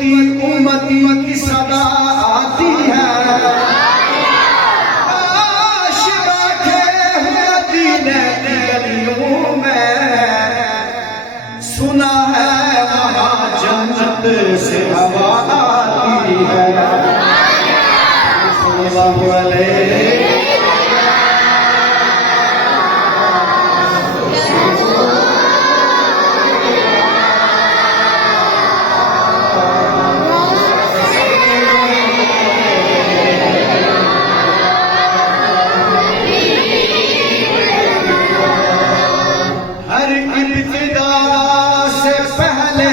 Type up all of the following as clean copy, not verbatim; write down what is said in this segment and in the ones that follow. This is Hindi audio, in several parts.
उम्मती उम्मती की सदा आती है। काश बैठे हैं मदीने की गलियों में, सुना है वहाँ जन्नत से हवा आती है। सल्लल्लाहु अलैहि हर इब्तिदा से पहले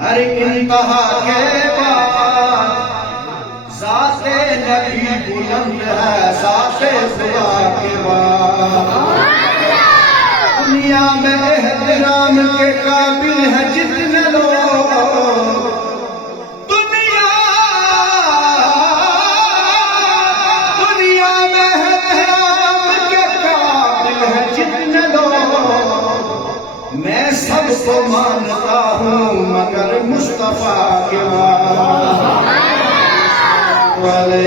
हर इंतहा के बाद ज़ाते नबी बुलंद है, ज़ाते खुदा के बाद। दुनिया में एहतराम के काबिल है जितने लोग, दुनिया में एहतराम के काबिल है जितने लोग, मैं सबको मानता हूँ मगर मुस्तफा के वाले।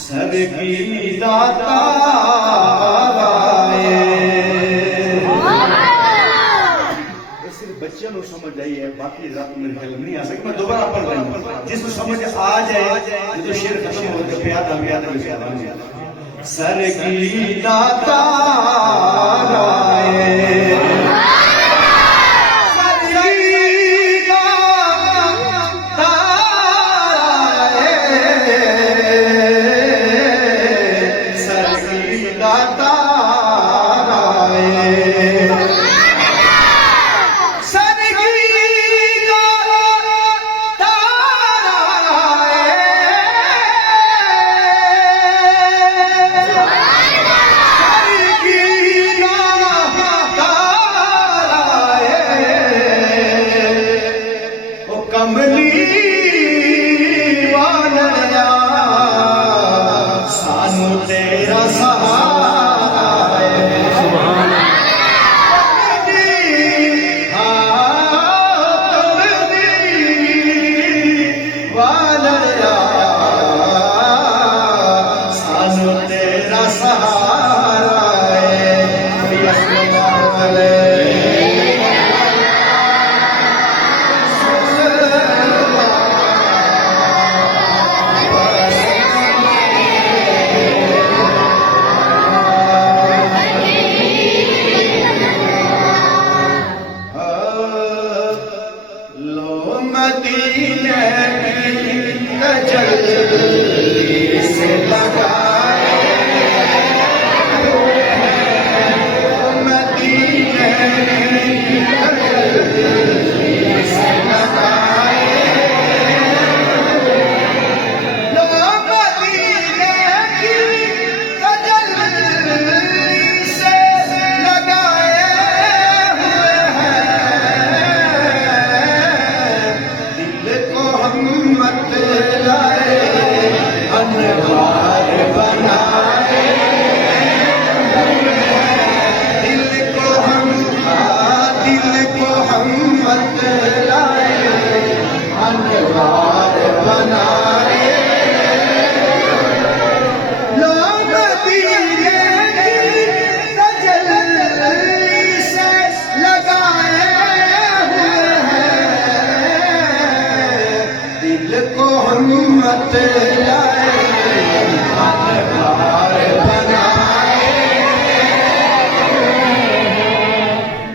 सर की दाता बच्चे लोग समझ जाइए, बाकी रात मेरे ख्याल नहीं आ सकती। मैं दोबारा पढ़ रही हूँ, जिसको समझ आ जाए तो शेर खत्म हो गया। सर की दाता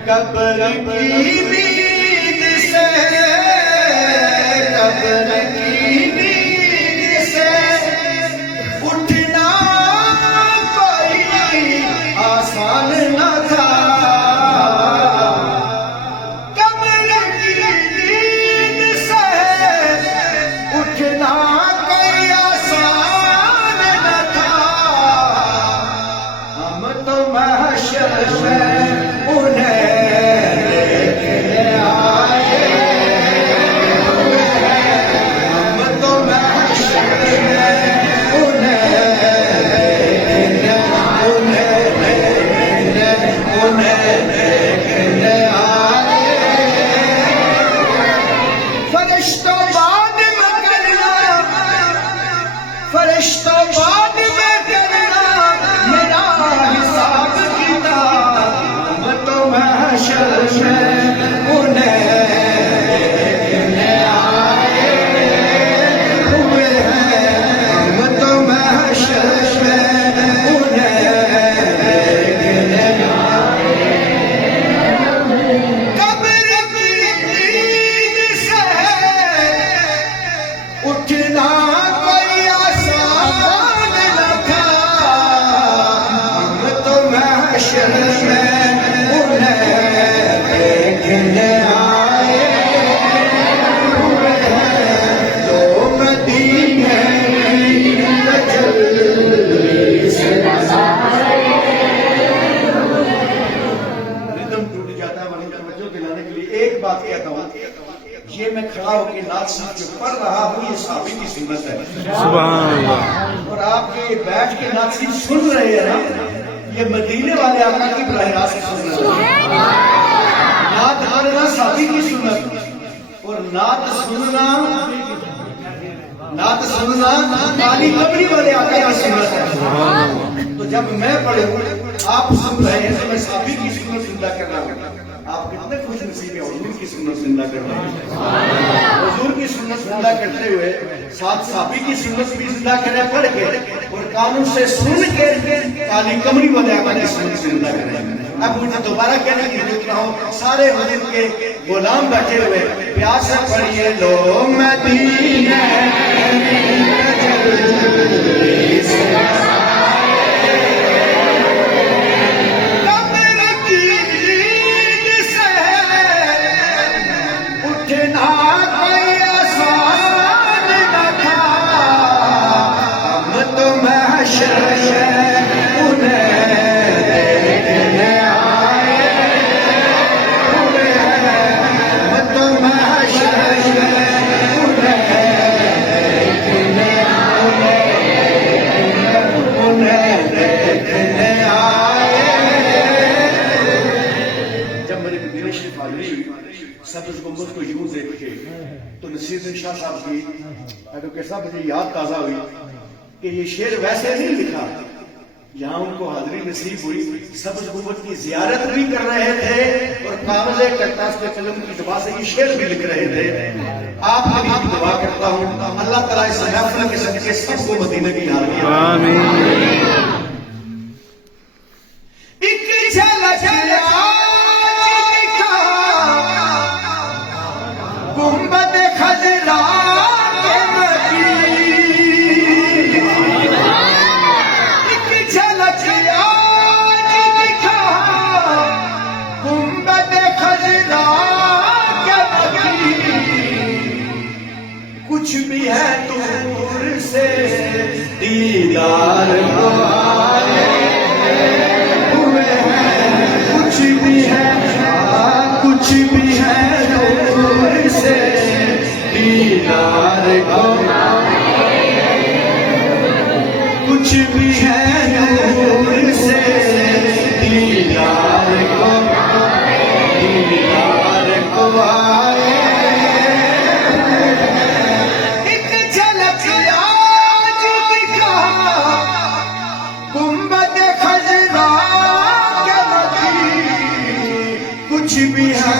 कब्र की नींद से, कब्र की नींद से उठना कोई आसान न था। कब्र की नींद से उठना कोई आसान न था। हम तो में उन्हें देखने आए हुए हैं, हम तो महशर में उन्हें देखने आए। कब्र की नींद से उठना कोई आसान न था, हम तो महशर में उन्हें देखने आए हुए हैं। तो मदीने की तजल्ली से रिदम टूट जाता है। वहीं तवज्जो दिलाने के लिए एक बात कहता हूँ, ये मैं खड़ा होकर नात साहब जो पढ़ रहा हूँ ये साहबी की सुन्नत है, सुभान अल्लाह। और आप ये बैठ के नात साहब सुन रहे हैं ना, ये मदीने वाले आका की बराह रास्त सुन रहे हैं। नात पढ़ना साहबी की सुन्नत, और नात सुनना काली कबरी वाले आका की सुन्नत है। तो जब मैं पढ़ूं आप सुन रहे हैं तो मैं साहबी की सुन्नत जिंदा कर रहा हूँ। आप कितने खुश नसीब है हुजूर की सुन्नत जिंदा कर रहे हैं। हुजूर की सुन्नत जिंदा करते हुए साथ साहबी की सुन्नत भी जिंदा करें पढ़ के, और कानून से सुन के काली कमरी वाले आका की सुन्नत जिंदा करें। अब मुझे दोबारा कहने की जरूरत ना हो, सारे हुजूर के गुलाम बैठे हुए प्यार से पढ़िए, लो मदीने सब्ज़ गुंबद को यूं देख के तो नसीरुद्दीन शाह साहब की एडवोकेट साहब मुझे याद ताज़ा हुई कि ये शेर वैसे नहीं लिखा, यहाँ उनको हाजिरी नसीब हुई, सब्ज़ गुंबद की जियारत भी कर रहे थे और कागज़े करतास पे कलम की दुआ से ये शेर भी लिख रहे थे। आपके लिए दुआ करता हूँ अल्लाह ताला इस महफिल के सदके सबको मदीने की याद किया। आमीन। एक झलक गुंबद खजरा के मदीने, एक झलक आज दिखा गुंबद खजरा के मदीने, कुछ भी है दूर से दीदार को आए हुए हैं, कुछ भी है कुछ भी है दूर से दीदार को, कुछ भी है दूर से दीदार को, दीदार को आए। एक झलक आज दिखा गुंबद खजरा के मदीने, कुछ भी है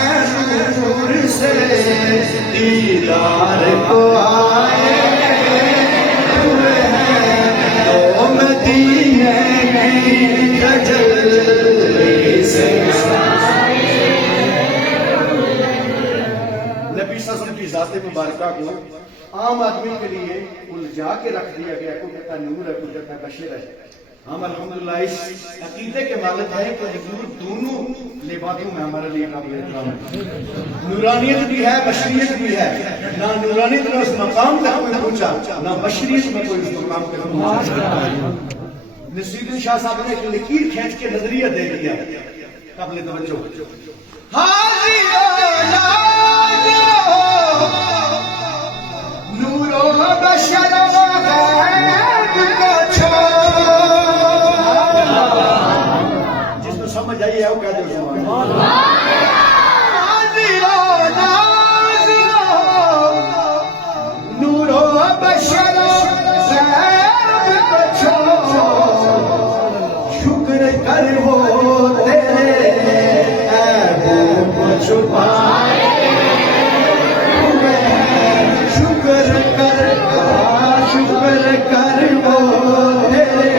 दूर से दीदार को आए हुए हैं। तो मदीने की तजल्ली से नबी सल्लल्लाहु अलैहि वसल्लम की ज़ात मुबारका को आम आदमी के लिए उलझा के रख दिया गया। कोई कहता नूर है, कोई कहता बशीर है। हम अल्हम्दुलिल्लाह इस अकीदे के मालिक हैं कि हुजूर दोनों लिबातों में हमारे लिए काबिल एहतराम है। नूरानियत भी है, बशरियत भी है। ना नूरानियत में उस मकाम तक कोई पहुंचा, ना बशरियत में कोई उस मकाम तक पहुंचा। नसीरुद्दीन शाह साहब ने एक लकीर खींच के नजरिया दे दिया, काबिल तवज्जो। नूरो बशर जिसको समझ आई है वो कह दो नूरो बशर शुक्र कर वो तेरे छुपाए हुए हैं। शुक्र कर वो तेरे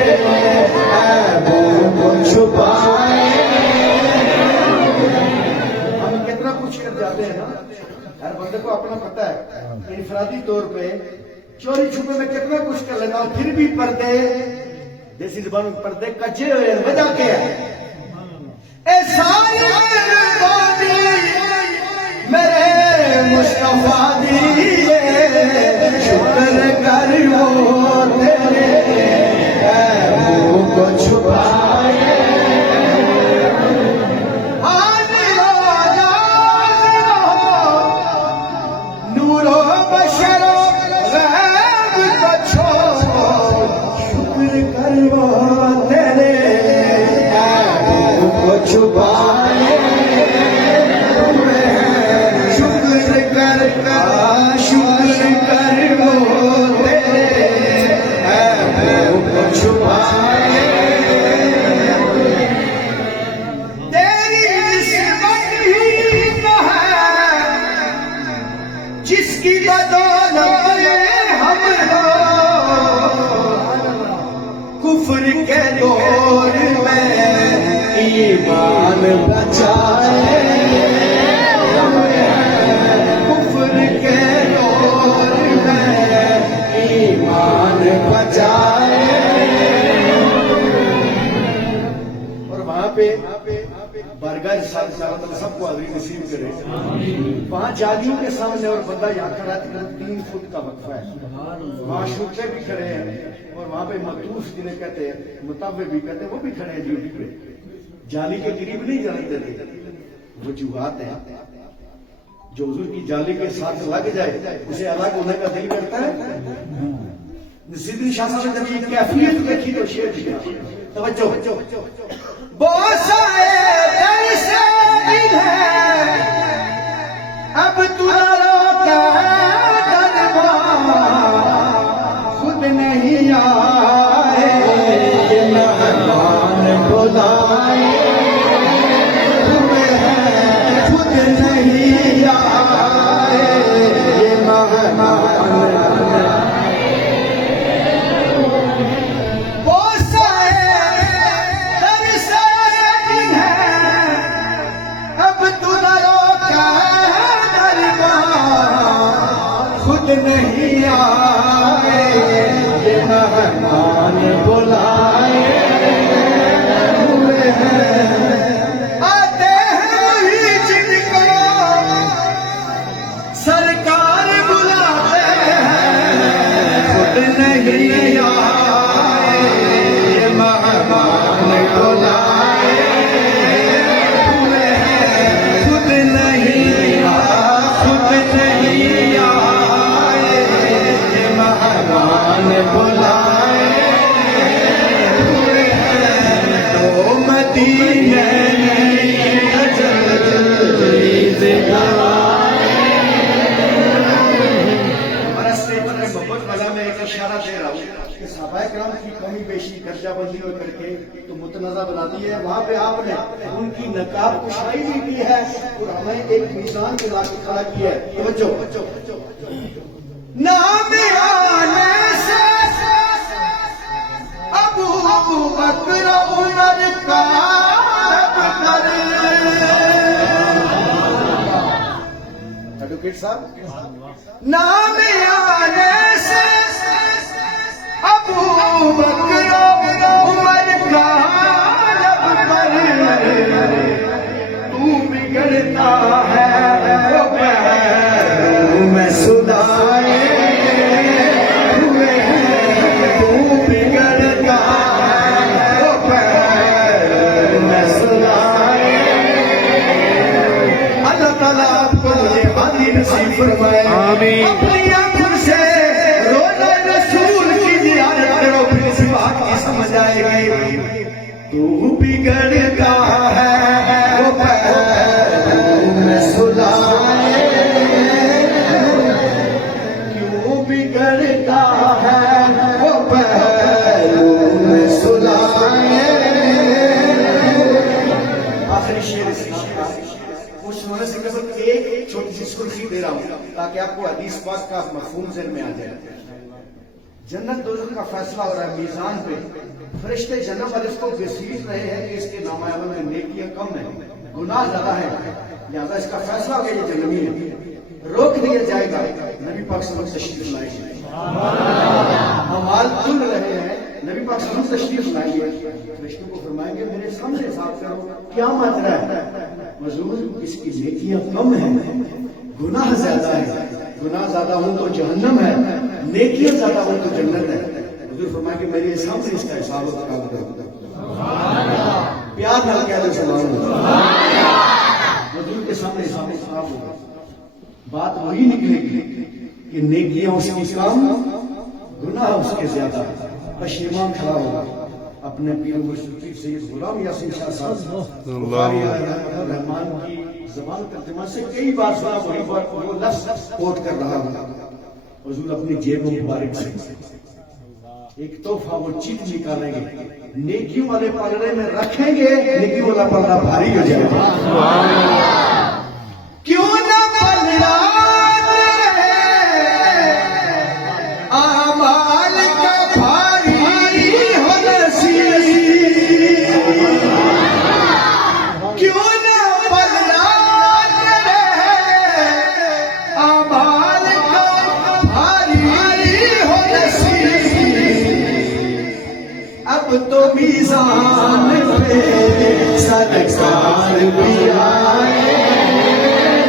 ऐबों को छुपाए। हम कितना कुछ कर जाते हैं ना, हर बंदे को अपना पता है। इनफरादी तौर पे चोरी छुपे में कितना कुछ कर लेता हूं, फिर भी पर्दे, देसी जुबान में पर्दे कच्चे हुए हैं। वजह क्या है? ए सारी कुर्बानी मेरे मुस्तफा दी, शुक्र कर वो तेरे ऐबों को छुपाए। नूरो बशरो गैब को छोड़, शुक्र कर वो तेरे ऐबों को छुपाए हुए हैं। शुक्र कर वो तेरे ऐबों को छुपाए। तेरी निस्बत ही तो है जिसकी बदौलत हम कुफ्र के दौर में ईमान बचाए। कुफ्र के दौर में ईमान बचाए। और वहां पे बरगद सबको हाजिरी नसीब करे। वहां जालियों के सामने और बंदा यहाँ खड़ा है, 3 फुट का वक्फा है। वहां शूटे भी खड़े हैं और वहां पे मतूफ जिन्हें कहते हैं, मुताबे भी कहते हैं, वो भी खड़े हैं ड्यूटी पे। जाली के करीब नहीं जाने देते। वजूहात है, जो हुजूर की जाली के साथ लग जाए उसे अलग होने का दिल करता है। नसीरुद्दीन शाह साहब ने जब ये कैफियत देखी तो शेर लिखा, तवज्जो। बोसाए दिल से इन्हें अब तू न रोका दरबार, खुद नहीं आए ये मेहमान बुलाए हुए हैं। खुद नहीं आए ये मेहमान। नहीं आए ये मेहमान बुलाए हुए हैं। आते हैं वही जिनको सरकार बुलाते हैं। खुद नहीं आए ये मेहमान बुलाए हुए हैं। खुद नहीं आए, खुद नहीं बुलाए हुए हैं। तो मदीने हमारा स्टेट में मोहब्बत वाला में एक इशारा दे रहा हूँ कि सहाबाए किराम की कमी बेशी दर्जाबंदी में करके तो मुतनज़ा बना दी है। वहां पे आपने उनकी नकाब कुशाई भी की है और हमें एक मीज़ान के लाके खड़ा किया है। तवज्जो। नाम आने से अबू बकर उमर का एडवोकेट साहब, नाम आने से अबू बकर उमर का तू बिगड़ता है मैं सुनाए हुए हैं। तू बिगड़ता है मैं सुनाए। अल्लाह ताला आपको मुझे हादी नसीब फरमाए। आमीन। अपनी आंखों से रोज़ा रसूल की ज़ियारत करो, फिर इस बात की समझ आएगी। तू बिगड़ता है वो मैं सुनाए। बिगड़ता है वो पहलू में सुनाए। आखिरी शेर उस सिर्फ एक छोटी सी सुर्खी दे रहा हूं ताकि आपको हदीस पाक का मफहूम ज़हन में आ जाए। जन्नत दोज़ख का फैसला हो रहा है मीज़ान पे। फरिश्ते जन्नत वाले इसको घसीट रहे हैं कि इसके नामायालों में नेकियां कम है, गुनाह ज्यादा है, लिहाजा इसका फैसला हो गया ये जन्नती है, रोक दिया जाएगा। नबी पाक सल्लल्लाहु अलैहि वसल्लम तशरीफ लाएंगे, अमाल तुल रहे हैं, नबी पाक सल्लल्लाहु अलैहि वसल्लम तशरीफ लाएंगे, फरिश्तों को फरमाएंगे मेरे सामने हिसाब करो क्या माजरा है। हुजूर इसकी नेकियां कम है, गुनाह ज्यादा है, गुनाह ज्यादा हो तो जहन्नम है, नेकियां ज्यादा हो तो जन्नत है। हुजूर फरमाएंगे मेरे सामने इसका हिसाब करो। प्यार ना क्या दो सलाम हुजूर के सामने हिसाब होगा। बात वही निकलेगी कि नेकियां उसकी कम, गुनाह उसके ज्यादा, पशेमान खड़ा होगा। अपने पीर मुर्शिद सैयद गुलाम यासीन शाह साहब रहमान की ज़बान तर्जुमा से कई बार सुना, वही बार वो लफ्ज़ कोट कर रहा हूं। हुजूर अपनी जेब मुबारक से एक तोहफा वो चीज निकालेंगे, नेकियों वाले पलड़े में रखेंगे, नेकियों वाला पलड़ा भारी हो जाएगा। क्यों ना पलड़ा आमाल का भारी हो नसीब, क्यों ना पलड़ा आमाल का भारी हो नसीब। अब तो मीज़ान पे सरकार भी आए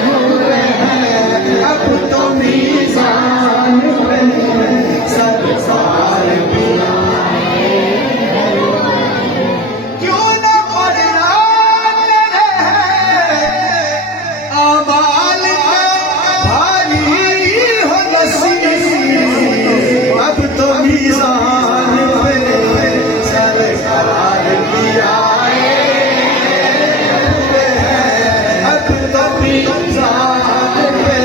हुए हैं, अब तो मीज़ान पे सरकार भी आए। क्यों न पलड़ा आमाल का भारी हो नसीब। अब तो मीज़ान पे सरकार भी आए हुए हैं, अब तो मीज़ान पे,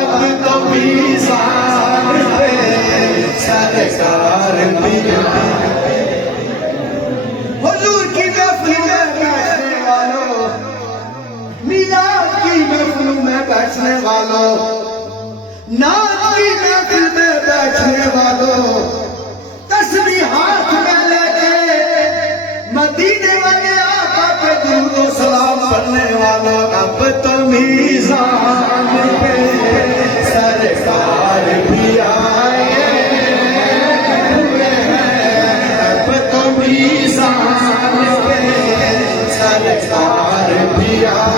अब तो मीज़ान पे सरकार भी आए। हुजूर की महफिल में बैठने वालों, मिलाद की महफिल में बैठने वालों, नात की महफिल में बैठने वालों, तस्बीह हाथ में लेके मदीने वाले आका पे दुरूद और सलाम पढ़ने वालों, अब तो मीज़ान पे सरकार भी आए हुए हैं, अब तो मीज़ान पे सरकार भी आए।